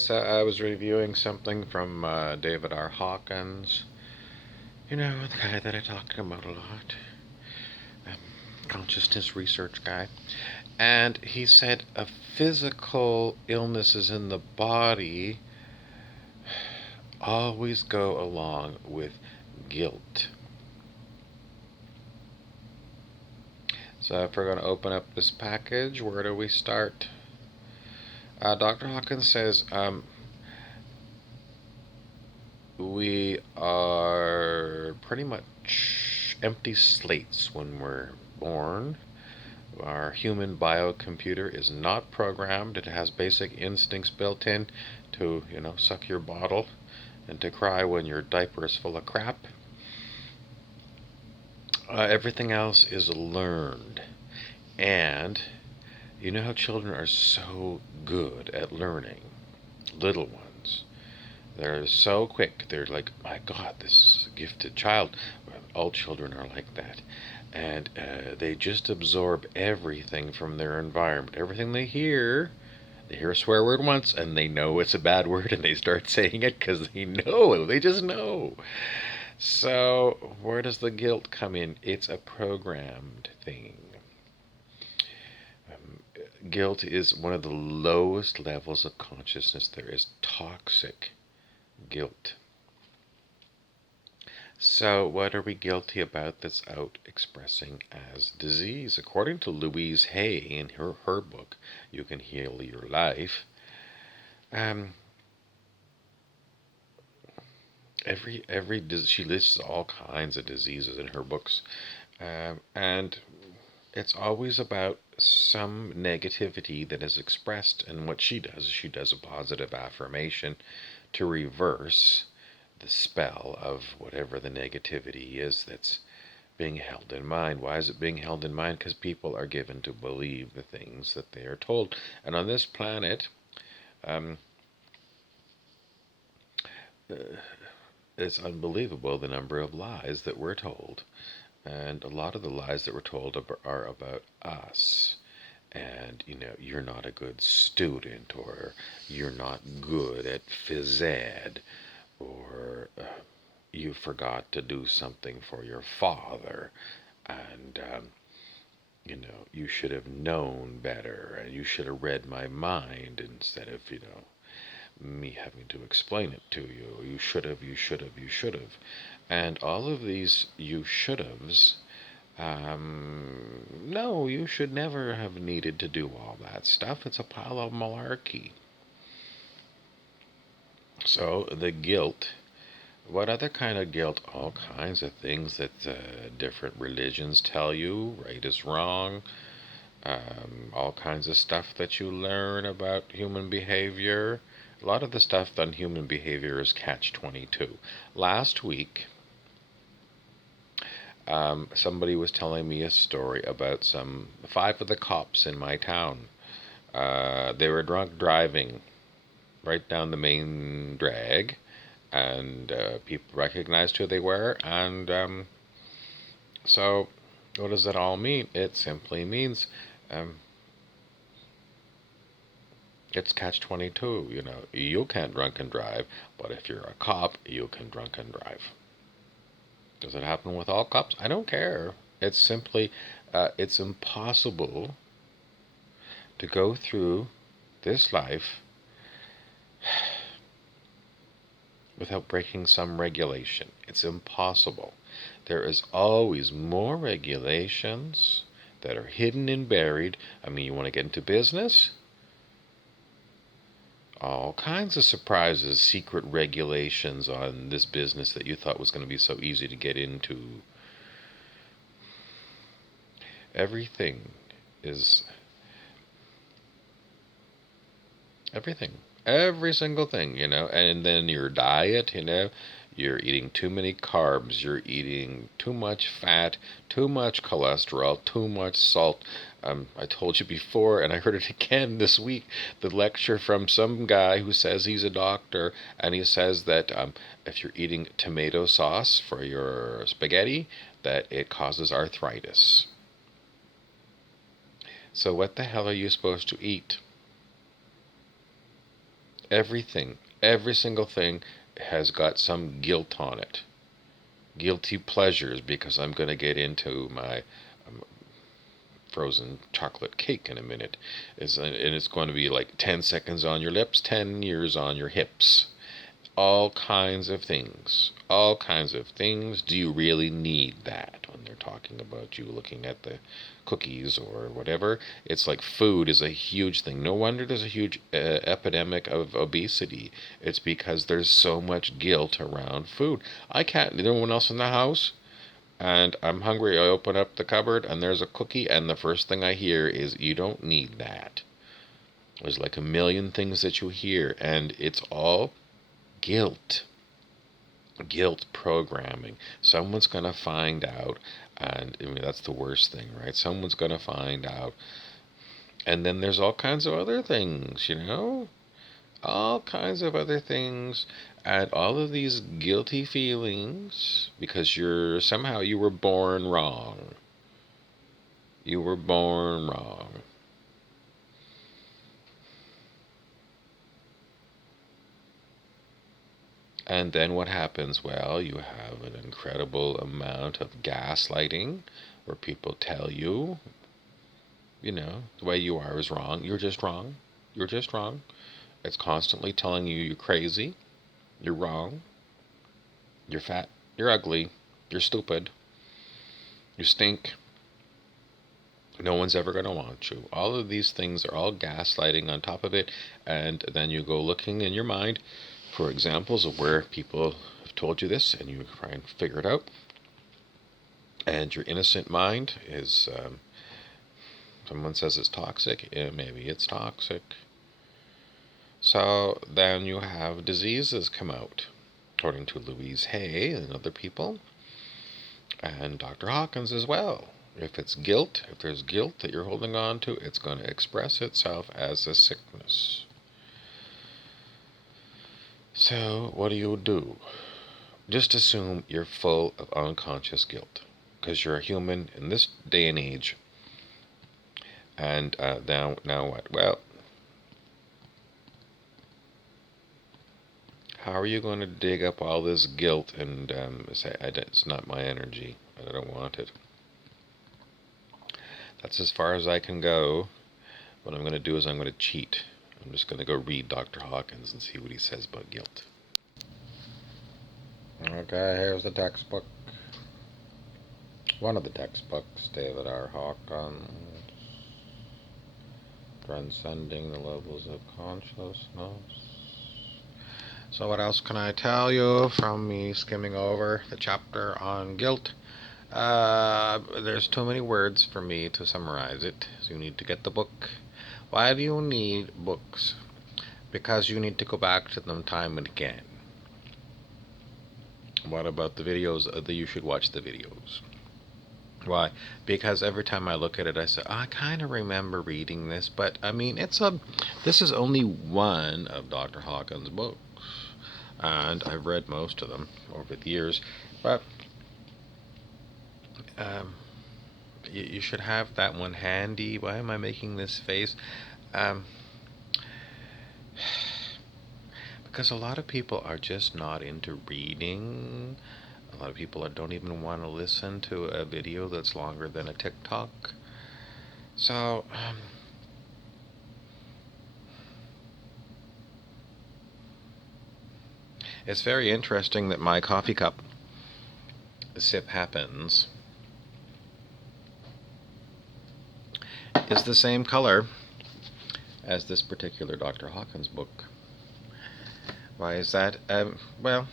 So I was reviewing something from David R. Hawkins. You know, the guy that I talk about a lot. Um, Consciousness research guy. And he said a physical illnesses in the body always go along with guilt. So if we're going to open up this package, where do we start? Dr. Hawkins says we are pretty much empty slates when we're born. Our human biocomputer is not programmed. It has basic instincts built in to, suck your bottle and to cry when your diaper is full of crap. Everything else is learned. And you know how children are so good at learning? Little ones. They're so quick. They're like, my God, this is a gifted child. All children are like that. And they just absorb everything from their environment. Everything they hear a swear word once, and they know it's a bad word, and they start saying it because they know. They just know. So, where does the guilt come in? It's a programmed thing. Guilt is one of the lowest levels of consciousness there is. Toxic guilt. So, what are we guilty about that's out expressing as disease? According to Louise Hay in her book, You Can Heal Your Life, um, she lists all kinds of diseases in her books, and it's always about some negativity that is expressed. And what she does is she does a positive affirmation to reverse the spell of whatever the negativity is that's being held in mind. Why is it being held in mind? Because people are given to believe the things that they are told. And on this planet, um, uh, it's unbelievable the number of lies that we're told. And a lot of the lies that we're told are about us. And, you're not a good student, or you're not good at phys ed, or you forgot to do something for your father, and you should have known better, and you should have read my mind instead of me having to explain it to you. You should have, you should have, you should have. And all of these you should haves, no, you should never have needed to do all that stuff. It's a pile of malarkey. So the guilt. What other kind of guilt? All kinds of things that different religions tell you. Right is wrong. All kinds of stuff that you learn about human behavior. A lot of the stuff on human behavior is catch-22. Last week, somebody was telling me a story about 5 of the cops in my town. They were drunk driving right down the main drag, and people recognized who they were. And so what does that all mean? It simply means it's catch-22. You can't drunk and drive, but if you're a cop, you can drunk and drive. Does it happen with all cops? I don't care. It's simply, it's impossible to go through this life without breaking some regulation. It's impossible. There is always more regulations that are hidden and buried. I mean, you want to get into business? All kinds of surprises, secret regulations on this business that you thought was going to be so easy to get into. Everything is everything. Every single thing, and then your diet, you're eating too many carbs, you're eating too much fat, too much cholesterol, too much salt. I told you before, and I heard it again this week, the lecture from some guy who says he's a doctor, and he says that if you're eating tomato sauce for your spaghetti, that it causes arthritis. So what the hell are you supposed to eat? Everything, every single thing has got some guilt on it. Guilty pleasures because I'm going to get into my frozen chocolate cake in a minute. And it's going to be like 10 seconds on your lips, 10 years on your hips. All kinds of things. All kinds of things. Do you really need that when they're talking about you looking at the cookies or whatever? It's like food is a huge thing. No wonder there's a huge epidemic of obesity. It's because there's so much guilt around food. I can't, no one else in the house, and I'm hungry. I open up the cupboard and there's a cookie, and the first thing I hear is, you don't need that. There's like a million things that you hear, and it's all guilt. Guilt programming. Someone's going to find out, and I mean, that's the worst thing, right? Someone's going to find out. And then there's all kinds of other things, all kinds of other things, and all of these guilty feelings because you were born wrong. You were born wrong. And then what happens? Well, you have an incredible amount of gaslighting where people tell you, the way you are is wrong. You're just wrong. You're just wrong. It's constantly telling you you're crazy, you're wrong, you're fat, you're ugly, you're stupid, you stink, no one's ever going to want you. All of these things are all gaslighting on top of it, and then you go looking in your mind for examples of where people have told you this, and you try and figure it out. And your innocent mind is, someone says it's toxic, maybe it's toxic. So then you have diseases come out, according to Louise Hay and other people, and Dr. Hawkins as well. If it's guilt, if there's guilt that you're holding on to, it's going to express itself as a sickness. So what do? Just assume you're full of unconscious guilt, because you're a human in this day and age. And now what? Well, how are you going to dig up all this guilt and say, it's not my energy, I don't want it? That's as far as I can go. What I'm going to do is I'm going to cheat. I'm just going to go read Dr. Hawkins and see what he says about guilt. Okay, here's the textbook. One of the textbooks, David R. Hawkins. Transcending the Levels of Consciousness. So what else can I tell you from me skimming over the chapter on guilt? There's too many words for me to summarize it, so you need to get the book. Why do you need books? Because you need to go back to them time and again. What about the videos? You should watch the videos. Why? Because every time I look at it, I say, I kind of remember reading this, but I mean, this is only one of Dr. Hawkins' books, and I've read most of them over the years, but you should have that one handy. Why am I making this face? Because a lot of people are just not into reading. A lot of people don't even want to listen to a video that's longer than a TikTok. So, it's very interesting that my coffee cup sip happens is the same color as this particular Dr. Hawkins book. Why is that? Well,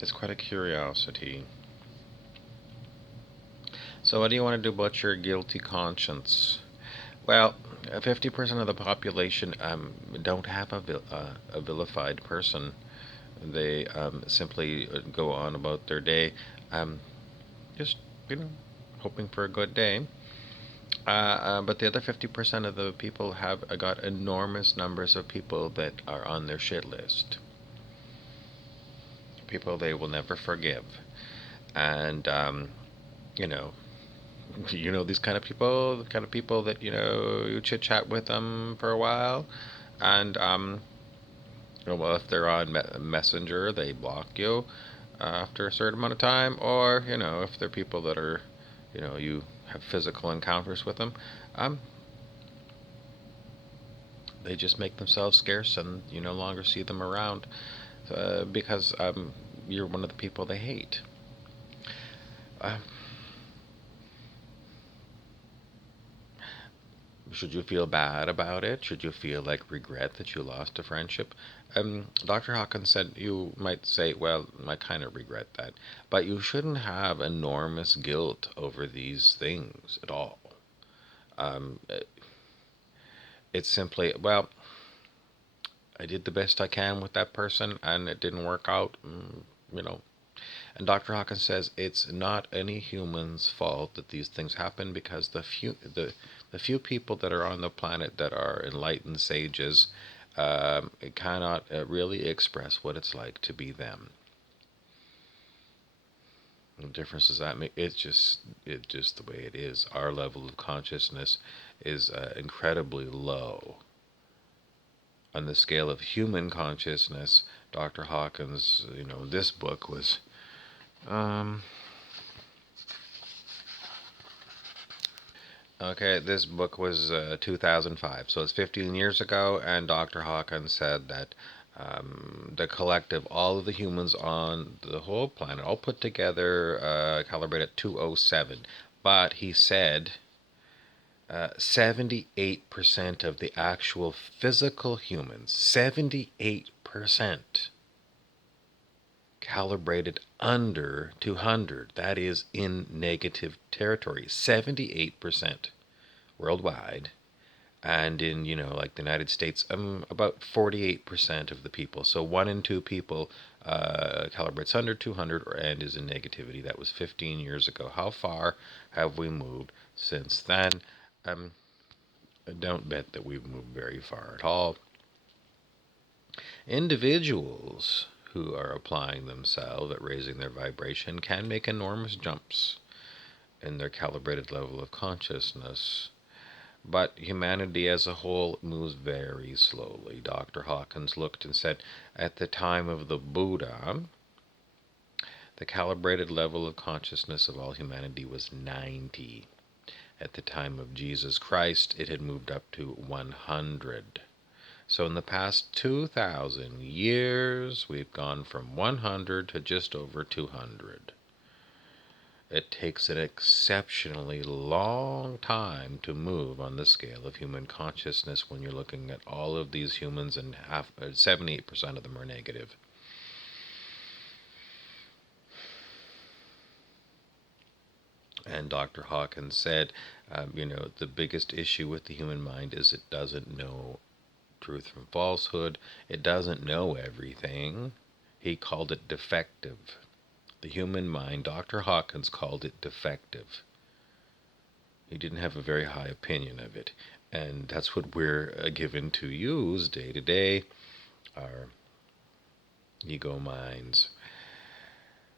it's quite a curiosity. So what do you want to do about your guilty conscience? Well, 50% of the population don't have a vilified person. They simply go on about their day, just, hoping for a good day. But the other 50% of the people have got enormous numbers of people that are on their shit list. People they will never forgive. And, You know these kind of people, the kind of people that you chit chat with them for a while, and well, if they're on Messenger, they block you after a certain amount of time, or if they're people that are, you have physical encounters with them, um, they just make themselves scarce, and you no longer see them around because you're one of the people they hate. Uh, should you feel bad about it? Should you feel like regret that you lost a friendship? Dr. Hawkins said you might say, well, I kind of regret that, but you shouldn't have enormous guilt over these things at all. Um, it's simply, well, I did the best I can with that person, and it didn't work out. You know, And Dr. Hawkins says it's not any human's fault that these things happen, because the few people that are on the planet that are enlightened sages cannot really express what it's like to be them. The difference does that make? It's just the way it is. Our level of consciousness is incredibly low. On the scale of human consciousness, Dr. Hawkins, this book was um, okay, this book was 2005, so it's 15 years ago, and Dr. Hawkins said that the collective, all of the humans on the whole planet, all put together, calibrated at 207. But he said 78% of the actual physical humans, 78%, calibrated under 200. That is in negative territory. 78% worldwide. And in, like the United States, about 48% of the people. So 1 in 2 people calibrates under 200 and is in negativity. That was 15 years ago. How far have we moved since then? I don't bet that we've moved very far at all. Individuals who are applying themselves at raising their vibration can make enormous jumps in their calibrated level of consciousness. But humanity as a whole moves very slowly. Dr. Hawkins looked and said, at the time of the Buddha, the calibrated level of consciousness of all humanity was 90. At the time of Jesus Christ, it had moved up to 100. So in the past 2,000 years, we've gone from 100 to just over 200. It takes an exceptionally long time to move on the scale of human consciousness when you're looking at all of these humans, and 78% of them are negative. And Dr. Hawkins said, the biggest issue with the human mind is it doesn't know truth from falsehood. It doesn't know everything. He called it defective. The human mind, Dr. Hawkins called it defective. He didn't have a very high opinion of it. And that's what we're given to use day to day, our ego minds.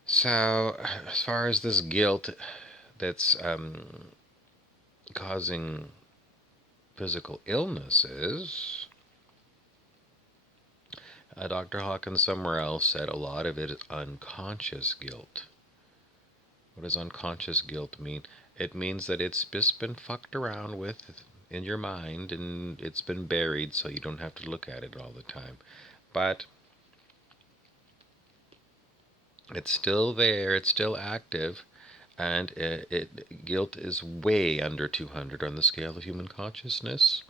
So, as far as this guilt that's causing physical illnesses, Dr. Hawkins somewhere else said a lot of it is unconscious guilt. What does unconscious guilt mean? It means that it's just been fucked around with in your mind, and it's been buried so you don't have to look at it all the time. But it's still there, it's still active, and guilt is way under 200 on the scale of human consciousness.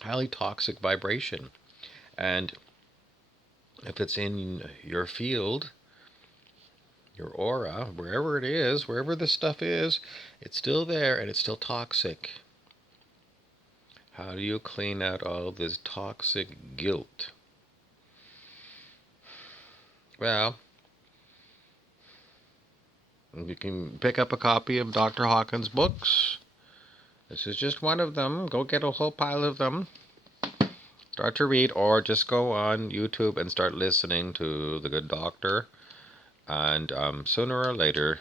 Highly toxic vibration. And if it's in your field, your aura, wherever it is, wherever the stuff is, it's still there and it's still toxic. How do you clean out all this toxic guilt? Well, you can pick up a copy of Dr. Hawkins' books. This is just one of them. Go get a whole pile of them. Start to read, or just go on YouTube and start listening to the good doctor. And sooner or later,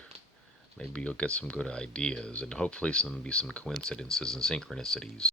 Maybe you'll get some good ideas, and hopefully some coincidences and synchronicities.